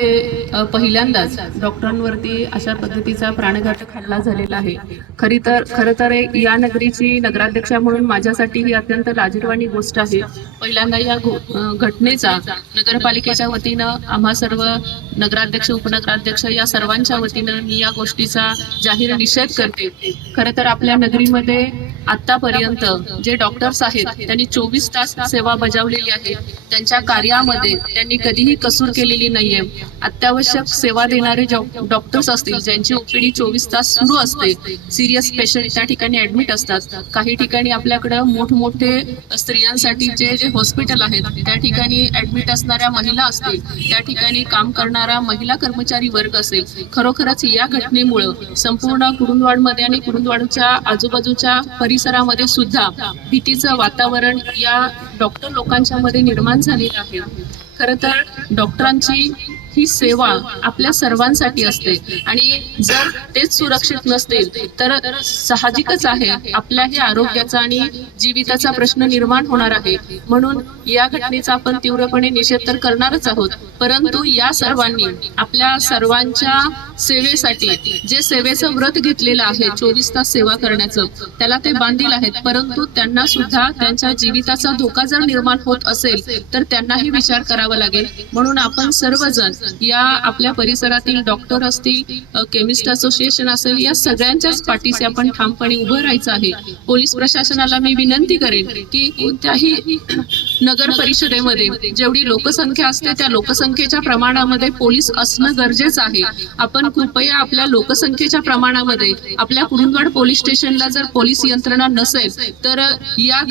नगरमध्ये पहिल्यांदाच डॉक्टरांवरती अशा पद्धतीचा प्राणघातक हल्ला झालेला आहे। खरं तर या नगरीची नगराध्यक्षा म्हणून माझ्यासाठी ही अत्यंत लाजिरवाणी गोष्ट आहे। पहिल्यांदा या घटनेचा नगरपालिकेच्या वतीनं आम्हा सर्व नगराध्यक्ष उपनगराध्यक्ष या सर्वांच्या वतीनं मी या गोष्टीचा जाहीर निषेध करते। खरं तर आपल्या नगरीमध्ये आतापर्यंत जे डॉक्टर्स आहेत त्यांनी 24 तास सेवा बजावलेली आहे। त्यांच्या कार्यामध्ये त्यांनी कधीही कसूर केलेली नाहीये। अत्यावश्यक सेवा देणारे डॉक्टर्स असतील ज्यांची ओपीडी 24 तास सुरू असते, सिरियस पेशंट त्या ठिकाणी ऍडमिट असतात। काही ठिकाणी आपल्याकडे मोठमोठे स्त्रियांसाठी जे हॉस्पिटल आहेत त्या ठिकाणी ऍडमिट असणाऱ्या महिला असतील, त्या ठिकाणी काम करणारा महिला कर्मचारी वर्ग असेल। खरोखरच या घटनेमुळे संपूर्ण कुरुंदवाडमध्ये आणि कुरुंदवाडच्या आजूबाजूच्या परिसरामध्ये सुद्धा भीतीचं वातावरण या डॉक्टर लोकांच्या मध्ये निर्माण झालेलं आहे। खरं तर डॉक्टरांची ही सेवा आपल्या सर्वांसाठी असते आणि जर तेच सुरक्षित नसतील तर साहजिकच आहे आपल्याही आरोग्याचा आणि जीविताचा प्रश्न निर्माण होणार आहे। म्हणून या घटनेचा आपण तीव्रपणे निषेध तर करणारच आहोत, परंतु या सर्वांनी आपल्या सर्वांच्या सेवेसाठी जे सेवेचं व्रत घेतलेलं आहे 24 तास सेवा करण्याचं, त्याला ते बांधील आहेत, परंतु त्यांना सुद्धा त्यांच्या जीविताचा धोका जर निर्माण होत असेल तर त्यांनाही विचार करावा लागेल। म्हणून आपण सर्वजण या आपल्या परिसरातील डॉक्टर असतील, केमिस्ट असोसिएशन असेल, या सगळ्यांच्याच पाठीशी आपण ठामपणे उभं राहायचं आहे। पोलीस प्रशासनाला मी विनंती करेन की कोणत्याही नगर परिषदेमध्ये जेवढी लोकसंख्या असते त्या लोकसंख्येच्या प्रमाणामध्ये पोलीस असणं गरजेचं आहे। आपण कृपया आपल्या लोकसंख्येच्या प्रमाणामध्ये आपल्या कुरुंदवाड पोलीस स्टेशनला जर पोलीस यंत्रणा नसेल तर या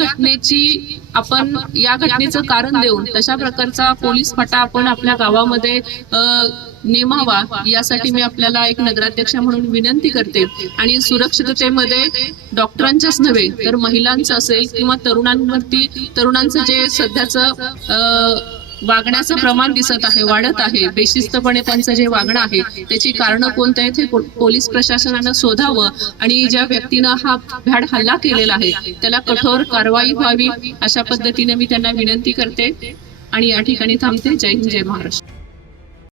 घटनेचं कारण देऊन तशा प्रकारचा पोलीस फाटा आपण आपल्या गावामध्ये नेमावा, यासाठी मी आपल्याला एक नगराध्यक्ष म्हणून विनंती करते। आणि सुरक्षिततेमध्ये डॉक्टरांच्याच नव्हे तर महिलांचं असेल किंवा तरुणांचं जे सध्याचं वागण्याचं प्रमाण दिसत आहे, वाढत आहे, बेशिस्तपणे त्यांचं जे वागणं आहे त्याची कारणं कोणती आहेत हे पोलीस प्रशासनानं शोधावं आणि ज्या व्यक्तीनं हा भ्याड हल्ला केलेला आहे त्याला कठोर कारवाई व्हावी, अशा पद्धतीने मी त्यांना विनंती करते आणि या ठिकाणी थांबते। जय हिंद, जय महाराष्ट्र।